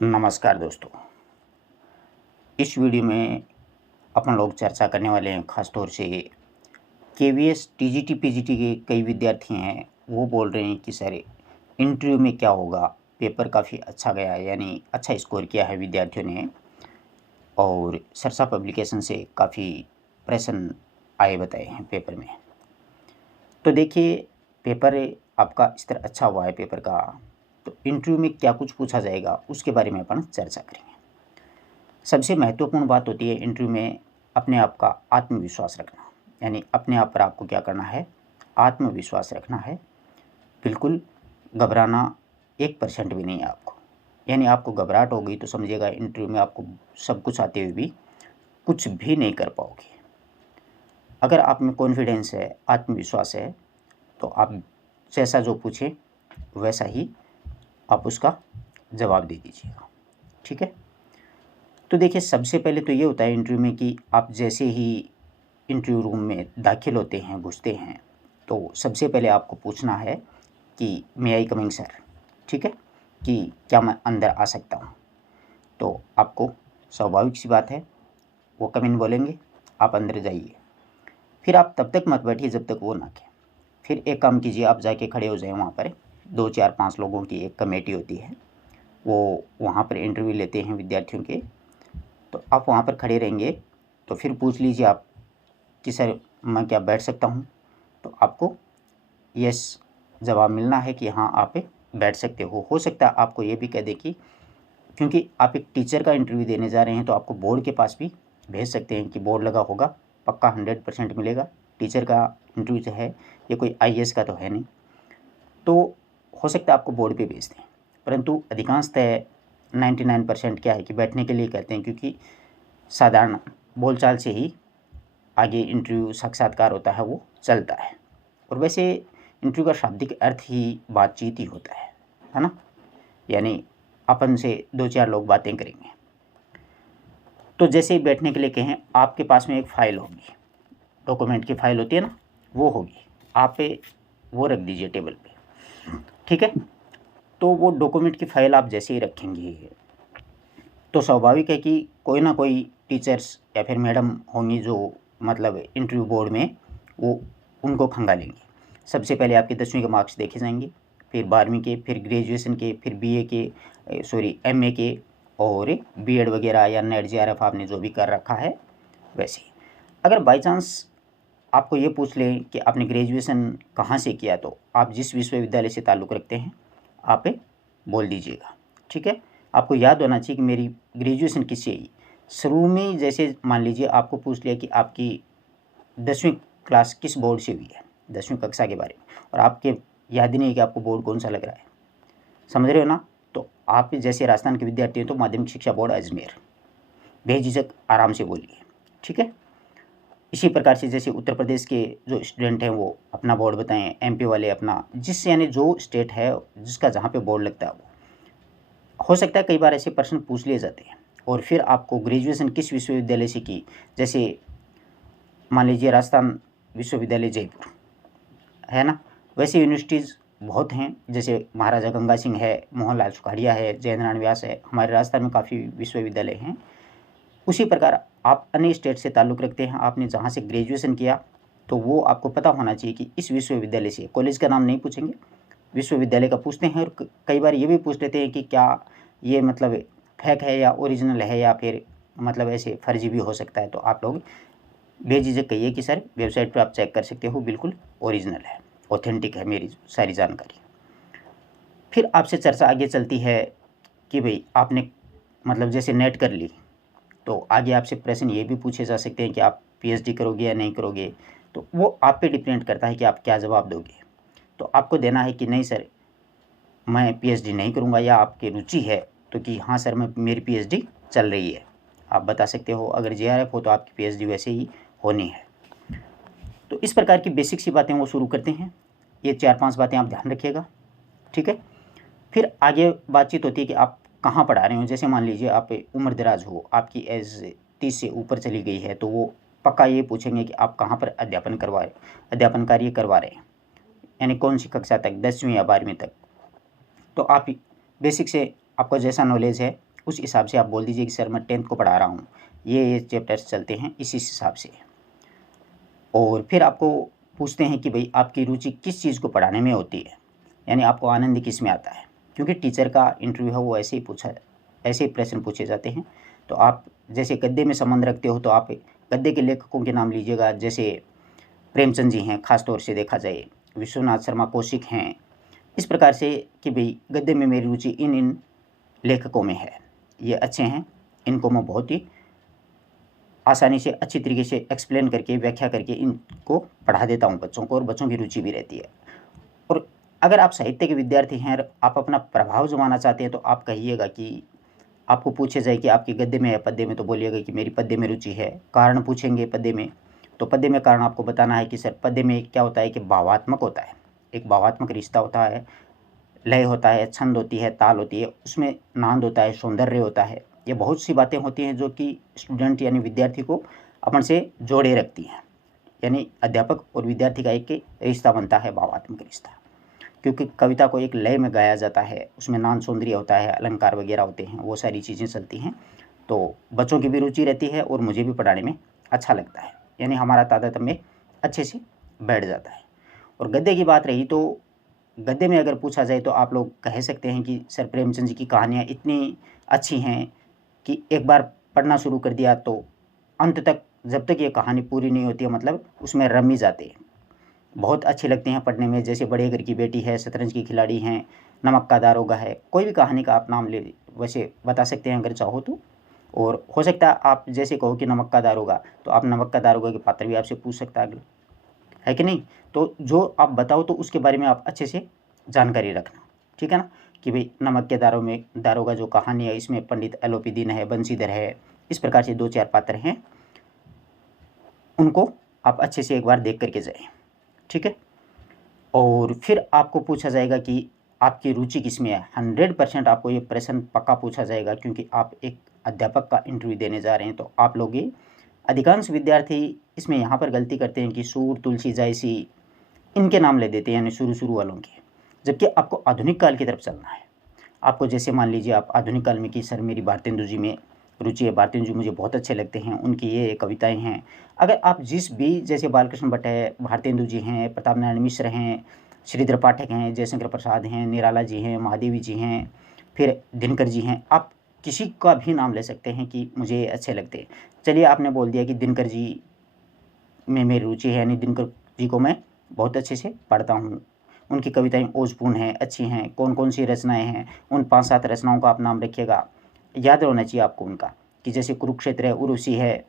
नमस्कार दोस्तों। इस वीडियो में अपन लोग चर्चा करने वाले हैं ख़ास तौर से केवीएस टीजीटी पीजीटी के कई विद्यार्थी हैं, वो बोल रहे हैं कि सर इंटरव्यू में क्या होगा। पेपर काफ़ी अच्छा गया है, यानी अच्छा स्कोर किया है विद्यार्थियों ने और सरसा पब्लिकेशन से काफ़ी प्रश्न आए बताए हैं पेपर में। तो देखिए, पेपर आपका इस तरह अच्छा हुआ है पेपर का, तो इंटरव्यू में क्या कुछ पूछा जाएगा उसके बारे में अपन चर्चा करेंगे। सबसे महत्वपूर्ण बात होती है इंटरव्यू में अपने आप का आत्मविश्वास रखना, यानी अपने आप पर आपको क्या करना है, आत्मविश्वास रखना है। बिल्कुल घबराना 1% भी नहीं है आपको, यानी आपको घबराहट हो गई तो समझिएगा इंटरव्यू में आपको सब कुछ आते हुए भी कुछ भी नहीं कर पाओगे। अगर आप में कॉन्फिडेंस है, आत्मविश्वास है, तो आप जैसा जो पूछे वैसा ही आप उसका जवाब दे दीजिएगा। ठीक है। तो देखिए, सबसे पहले तो ये होता है इंटरव्यू में कि आप जैसे ही इंटरव्यू रूम में दाखिल होते हैं, घुसते हैं, तो सबसे पहले आपको पूछना है कि मे आई कमिंग सर। ठीक है, कि क्या मैं अंदर आ सकता हूँ। तो आपको स्वाभाविक सी बात है, वो कम इन बोलेंगे, आप अंदर जाइए। फिर आप तब तक मत बैठिए जब तक वो ना कहें। फिर एक काम कीजिए, आप जाके खड़े हो जाएँ वहाँ पर। 2 4 5 लोगों की एक कमेटी होती है, वो वहाँ पर इंटरव्यू लेते हैं विद्यार्थियों के। तो आप वहाँ पर खड़े रहेंगे, तो फिर पूछ लीजिए आप कि सर मैं क्या बैठ सकता हूँ। तो आपको यस जवाब मिलना है कि हाँ आप बैठ सकते हो सकता है आपको ये भी कह दे कि क्योंकि आप एक टीचर का इंटरव्यू देने जा रहे हैं तो आपको बोर्ड के पास भी भेज सकते हैं कि बोर्ड लगा होगा, पक्का 100% मिलेगा। टीचर का इंटरव्यू जो है ये कोई आईएएस का तो है नहीं, तो हो सकता है आपको बोर्ड पे भेज दें। परंतु अधिकांशतः 99% क्या है कि बैठने के लिए कहते हैं, क्योंकि साधारण बोलचाल से ही आगे इंटरव्यू साक्षात्कार होता है वो चलता है। और वैसे इंटरव्यू का शाब्दिक अर्थ ही बातचीत ही होता है ना, यानी अपन से 2 4 लोग बातें करेंगे। तो जैसे ही बैठने के लिए कहें, आपके पास में एक फ़ाइल होगी, डॉक्यूमेंट की फ़ाइल होती है ना, वो होगी, आप पे वो रख दीजिए टेबल पे। ठीक है। तो वो डॉक्यूमेंट की फ़ाइल आप जैसे ही रखेंगे तो स्वाभाविक है कि कोई ना कोई टीचर्स या फिर मैडम होंगी जो मतलब इंटरव्यू बोर्ड में वो उनको खंगालेंगे। सबसे पहले आपके 10वीं के मार्क्स देखे जाएंगे, फिर 12वीं के, फिर ग्रेजुएशन के, फिर बीए के, सॉरी एमए के, और बीएड वगैरह या नेट जेआरएफ आपने जो भी कर रखा है वैसे। अगर बाई चांस आपको ये पूछ लें कि आपने ग्रेजुएशन कहाँ से किया, तो आप जिस विश्वविद्यालय से ताल्लुक़ रखते हैं आप बोल दीजिएगा। ठीक है। आपको याद होना चाहिए कि मेरी ग्रेजुएशन किससे हुई। शुरू में जैसे मान लीजिए आपको पूछ लिया कि आपकी 10वीं क्लास किस बोर्ड से हुई है, 10वीं कक्षा के बारे में, और आपके याद ही नहीं है कि आपको बोर्ड कौन सा लग रहा है। समझ रहे हो ना। तो आप जैसे राजस्थान के विद्यार्थी हैं तो माध्यमिक शिक्षा बोर्ड अजमेर, बेझिझक आराम से बोलिए। ठीक है। इसी प्रकार से जैसे उत्तर प्रदेश के जो स्टूडेंट हैं वो अपना बोर्ड बताएं, एमपी वाले अपना, जिससे यानी जो स्टेट है जिसका जहाँ पे बोर्ड लगता है वो। हो सकता है कई बार ऐसे प्रश्न पूछ लिए जाते हैं। और फिर आपको ग्रेजुएशन किस विश्वविद्यालय से की, जैसे मान लीजिए राजस्थान विश्वविद्यालय जयपुर है ना, वैसे यूनिवर्सिटीज़ बहुत हैं, जैसे महाराजा गंगा सिंह है, मोहनलाल सुखाड़िया है, जयेंद्र नारायण व्यास है, हमारे राजस्थान में काफ़ी विश्वविद्यालय हैं। उसी प्रकार आप अन्य स्टेट से ताल्लुक़ रखते हैं, आपने जहाँ से ग्रेजुएशन किया तो वो आपको पता होना चाहिए कि इस विश्वविद्यालय से, कॉलेज का नाम नहीं पूछेंगे, विश्वविद्यालय का पूछते हैं। और कई बार ये भी पूछ लेते हैं कि क्या ये मतलब फेक है या ओरिजिनल है, या फिर मतलब ऐसे फर्जी भी हो सकता है। तो आप लोग बेझिझक कहिए कि सर वेबसाइट पर आप चेक कर सकते हो, बिल्कुल ओरिजिनल है, ऑथेंटिक है मेरी सारी जानकारी। फिर आपसे चर्चा आगे चलती है कि भाई आपने मतलब जैसे नेट कर ली, तो आगे आपसे प्रश्न ये भी पूछे जा सकते हैं कि आप पीएचडी करोगे या नहीं करोगे। तो वो आप पे डिपेंड करता है कि आप क्या जवाब दोगे। तो आपको देना है कि नहीं सर मैं पीएचडी नहीं करूँगा, या आपकी रुचि है तो कि हाँ सर मैं मेरी पीएचडी चल रही है, आप बता सकते हो। अगर जेआरएफ हो तो आपकी पीएचडी वैसे ही होनी है। तो इस प्रकार की बेसिक सी बातें वो शुरू करते हैं। ये 4 5 बातें आप ध्यान रखिएगा। ठीक है। फिर आगे बातचीत होती है कि आप कहाँ पढ़ा रहे हो। जैसे मान लीजिए आप उम्र दराज हो, आपकी एज 30 से ऊपर चली गई है, तो वो पक्का ये पूछेंगे कि आप कहाँ पर अध्यापन कार्य करवा रहे हैं, यानी कौन सी कक्षा तक, 10वीं या 12वीं तक। तो आप बेसिक से आपको जैसा नॉलेज है उस हिसाब से आप बोल दीजिए कि सर मैं 10th को पढ़ा रहा हूँ, ये चैप्टर्स चलते हैं इस हिसाब से। और फिर आपको पूछते हैं कि भाई आपकी रुचि किस चीज़ को पढ़ाने में होती है, यानी आपको आनंद किस में आता है, क्योंकि टीचर का इंटरव्यू है वो ऐसे ही प्रश्न पूछे जाते हैं। तो आप जैसे गद्य में संबंध रखते हो तो आप गद्य के लेखकों के नाम लीजिएगा, जैसे प्रेमचंद जी हैं, खास तौर से देखा जाए, विश्वनाथ शर्मा कौशिक हैं, इस प्रकार से कि भाई गद्य में मेरी रुचि इन इन लेखकों में है, ये अच्छे हैं, इनको मैं बहुत ही आसानी से अच्छी तरीके से एक्सप्लेन करके व्याख्या करके इनको पढ़ा देता हूँ बच्चों को, और बच्चों की रुचि भी रहती है। और अगर आप साहित्य के विद्यार्थी हैं और आप अपना प्रभाव जमाना चाहते हैं तो आप कहिएगा कि आपको पूछे जाए कि आपकी गद्य में है पद्य में, तो बोलिएगा कि मेरी पद्य में रुचि है। कारण पूछेंगे पद्य में, तो पद्य में कारण आपको बताना है कि सर पद्य में क्या होता है कि भावात्मक होता है, एक भावात्मक रिश्ता होता है, लय होता है, छंद होती है, ताल होती है, उसमें नांद होता है, सौंदर्य होता है। ये बहुत सी बातें होती हैं जो कि स्टूडेंट यानी विद्यार्थी को अपन से जोड़े रखती हैं, यानी अध्यापक और विद्यार्थी का एक रिश्ता बनता है, भावात्मक रिश्ता। क्योंकि कविता को एक लय में गाया जाता है, उसमें नांद सौंदर्य होता है, अलंकार वगैरह होते हैं, वो सारी चीज़ें चलती हैं, तो बच्चों की भी रुचि रहती है और मुझे भी पढ़ाने में अच्छा लगता है, यानी हमारा तादात्म्य अच्छे से बैठ जाता है। और गद्य की बात रही तो गद्य में अगर पूछा जाए तो आप लोग कह सकते हैं कि सर प्रेमचंद जी की कहानियाँ इतनी अच्छी हैं कि एक बार पढ़ना शुरू कर दिया तो अंत तक, जब तक ये कहानी पूरी नहीं होती है, मतलब उसमें रम ही जाते हैं, बहुत अच्छे लगते हैं पढ़ने में। जैसे बड़े घर की बेटी है, शतरंज की खिलाड़ी हैं, नमक का दारोगा है, कोई भी कहानी का आप नाम ले वैसे बता सकते हैं अगर चाहो तो। और हो सकता है आप जैसे कहो कि नमक का दारोगा, तो आप नमक का दारोगा के पात्र भी आपसे पूछ सकता है, है कि नहीं। तो जो आप बताओ तो उसके बारे में आप अच्छे से जानकारी रखना, ठीक है ना, कि भाई नमक के दारोगा जो कहानी है इसमें पंडित एलोपी दीन है, बंसीधर है, इस प्रकार से 2-4 पात्र हैं, उनको आप अच्छे से एक बार देख करके जाएं, ठीक है। और फिर आपको पूछा जाएगा कि आपकी रुचि किस में है। 100% आपको ये प्रश्न पक्का पूछा जाएगा, क्योंकि आप एक अध्यापक का इंटरव्यू देने जा रहे हैं। तो आप लोग ये अधिकांश विद्यार्थी इसमें यहाँ पर गलती करते हैं कि सूर, तुलसी, जायसी इनके नाम ले देते हैं, यानी शुरू वालों के, जबकि आपको आधुनिक काल की तरफ चलना है। आपको जैसे मान लीजिए आप आधुनिक काल में कि सर मेरी भारतेंदु जी में रुचि है, भारतेंदु जी मुझे बहुत अच्छे लगते हैं, उनकी ये कविताएं हैं। अगर आप जिस भी, जैसे बालकृष्ण भट्ट है, भारतेंदु जी हैं, प्रताप नारायण मिश्र हैं, श्रीधर पाठक हैं, जयशंकर प्रसाद हैं, निराला जी हैं, महादेवी जी हैं, फिर दिनकर जी हैं, आप किसी का भी नाम ले सकते हैं कि मुझे अच्छे लगते हैं। चलिए आपने बोल दिया कि दिनकर जी में मेरी रुचि है, यानी दिनकर जी को मैं बहुत अच्छे से पढ़ता हूँ, उनकी कविताएं ओजपूर्ण हैं, अच्छी हैं, कौन कौन सी रचनाएं हैं, उन 5-7 रचनाओं का आप नाम रखिएगा, याद होना चाहिए आपको उनका, कि जैसे कुरुक्षेत्र है, उर्वशी है,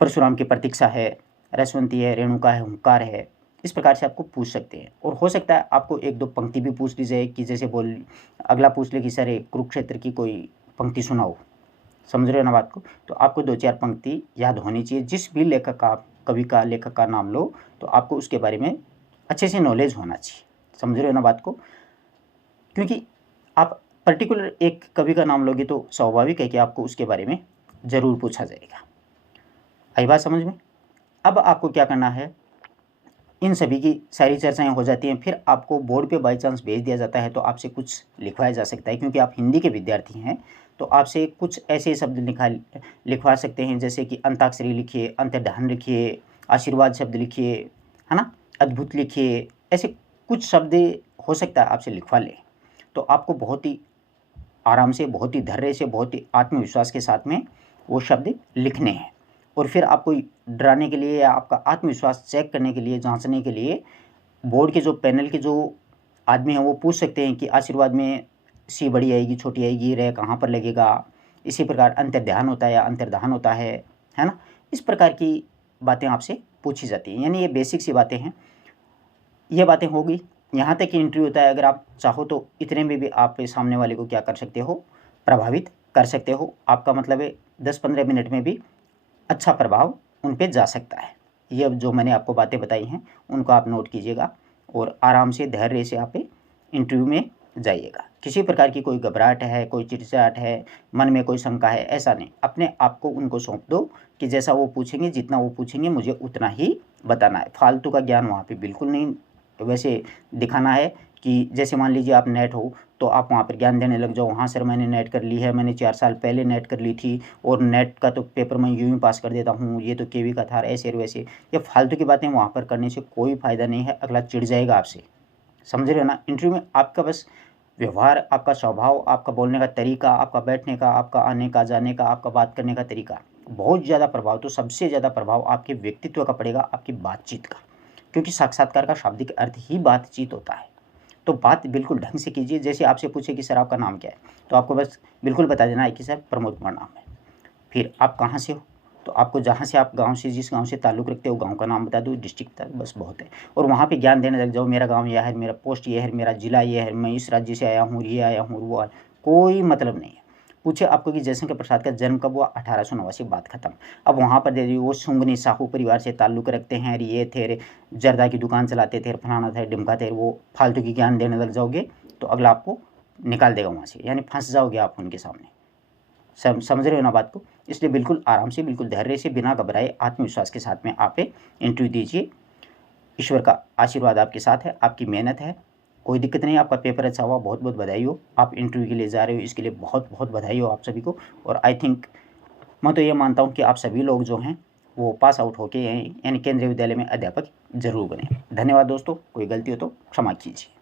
परशुराम की प्रतीक्षा है, रसवंती है, रेणुका है, हुंकार है, इस प्रकार से आपको पूछ सकते हैं। और हो सकता है आपको 1-2 पंक्ति भी पूछ ली जाए, कि जैसे अगला पूछ ले कि सर कुरुक्षेत्र की कोई पंक्ति सुनाओ, समझ रहे हो ना बात को। तो आपको 2-4 पंक्ति याद होनी चाहिए। जिस भी लेखक का, कवि का, लेखक का नाम लो तो आपको उसके बारे में अच्छे से नॉलेज होना चाहिए, समझ रहे हो ना बात को। क्योंकि आप पर्टिकुलर एक कवि का नाम लोगे तो स्वाभाविक है कि आपको उसके बारे में ज़रूर पूछा जाएगा। आई बात समझ में। अब आपको क्या करना है, इन सभी की सारी चर्चाएं हो जाती हैं, फिर आपको बोर्ड पे बाई चांस भेज दिया जाता है तो आपसे कुछ लिखवाया जा सकता है, क्योंकि आप हिंदी के विद्यार्थी हैं, तो आपसे कुछ ऐसे शब्द लिखवा सकते हैं, जैसे कि अंताक्षरी लिखिए, अंतर्धान लिखिए, आशीर्वाद शब्द लिखिए, है ना, अद्भुत लिखिए, ऐसे कुछ शब्द हो सकता है आपसे लिखवा लें। तो आपको बहुत ही आराम से, बहुत ही धैर्य से, बहुत ही आत्मविश्वास के साथ में वो शब्द लिखने हैं। और फिर आपको डराने के लिए या आपका आत्मविश्वास चेक करने के लिए, जांचने के लिए, बोर्ड के जो पैनल के जो आदमी हैं वो पूछ सकते हैं कि आशीर्वाद में सी बड़ी आएगी, छोटी आएगी, रे कहाँ पर लगेगा, इसी प्रकार अंतर्ध्यान होता है या अंतर्धान होता है ना, इस प्रकार की बातें आपसे पूछी जाती हैं। यानी ये बेसिक सी बातें हैं, ये बातें होगी, यहाँ तक कि इंटरव्यू होता है। अगर आप चाहो तो इतने में भी आप सामने वाले को क्या कर सकते हो, प्रभावित कर सकते हो। आपका मतलब है 10-15 मिनट में भी अच्छा प्रभाव उन पे जा सकता है। ये जो मैंने आपको बातें बताई हैं उनको आप नोट कीजिएगा और आराम से, धैर्य से आप इंटरव्यू में जाइएगा। किसी प्रकार की कोई घबराहट है, कोई चिड़चिड़ाहट है, मन में कोई शंका है, ऐसा नहीं। अपने आप को उनको सौंप दो कि जैसा वो पूछेंगे, जितना वो पूछेंगे मुझे उतना ही बताना है। फालतू का ज्ञान वहाँ पे बिल्कुल नहीं वैसे दिखाना है कि जैसे मान लीजिए आप नेट हो तो आप वहाँ पर ज्ञान देने लग जाओ, हाँ सर मैंने नेट कर ली है, मैंने 4 साल पहले नेट कर ली थी और नेट का तो पेपर मैं यूँ ही पास कर देता हूँ, ये तो केवी का था, ऐसे और वैसे। ये फालतू की बातें वहाँ पर करने से कोई फ़ायदा नहीं है, अगला चिढ़ जाएगा आपसे। समझ रहे हो ना? इंटरव्यू में आपका बस व्यवहार, आपका स्वभाव, आपका बोलने का तरीका, आपका बैठने का, आपका आने का, जाने का, आपका बात करने का तरीका, बहुत ज़्यादा प्रभाव, तो सबसे ज़्यादा प्रभाव आपके व्यक्तित्व का पड़ेगा, आपकी बातचीत का। क्योंकि साक्षात्कार का शाब्दिक अर्थ ही बातचीत होता है। तो बात बिल्कुल ढंग से कीजिए। जैसे आपसे पूछे कि सर आपका नाम क्या है? तो आपको बस बिल्कुल बता देना है कि सर प्रमोद कुमार नाम है। फिर आप कहाँ से हो? तो आपको जहाँ से आप गाँव से, जिस गाँव से ताल्लुक़ रखते हो, गाँव का नाम बता दो, डिस्ट्रिक्ट बता दो, बस बहुत है। और वहाँ पे ज्ञान देने लग जाओ, मेरा गाँव यह है, मेरा पोस्ट ये है, मेरा ज़िला ये है, मैं इस राज्य से आया हूँ, ये आया हूँ, वो आया। कोई मतलब नहीं है। पूछे आपको कि जयशंकर प्रसाद का जन्म कब हुआ? 1889, बात खत्म। अब वहाँ पर दे दी वो सुंगनी साहू परिवार से ताल्लुक़ रखते हैं, अरे ये थे, अरे जर्दा की दुकान चलाते थे, फलाना थे, ढिमका थे, वो फालतू की ज्ञान देने लग जाओगे तो अगला आपको निकाल देगा वहाँ से, यानी फँस जाओगे आप उनके सामने। समझ रहे हो ना बात को? इसलिए बिल्कुल आराम से, बिल्कुल धैर्य से, बिना घबराए, आत्मविश्वास के साथ में आप इंटरव्यू दीजिए। ईश्वर का आशीर्वाद आपके साथ है, आपकी मेहनत है, कोई दिक्कत नहीं। आपका पेपर अच्छा हुआ, बहुत बहुत बधाई हो। आप इंटरव्यू के लिए जा रहे हो, इसके लिए बहुत बहुत बधाई हो आप सभी को। और आई थिंक, मैं तो ये मानता हूँ कि आप सभी लोग जो हैं वो पास आउट होके यानी केंद्रीय विद्यालय में अध्यापक जरूर बने। धन्यवाद दोस्तों, कोई गलती हो तो क्षमा कीजिए।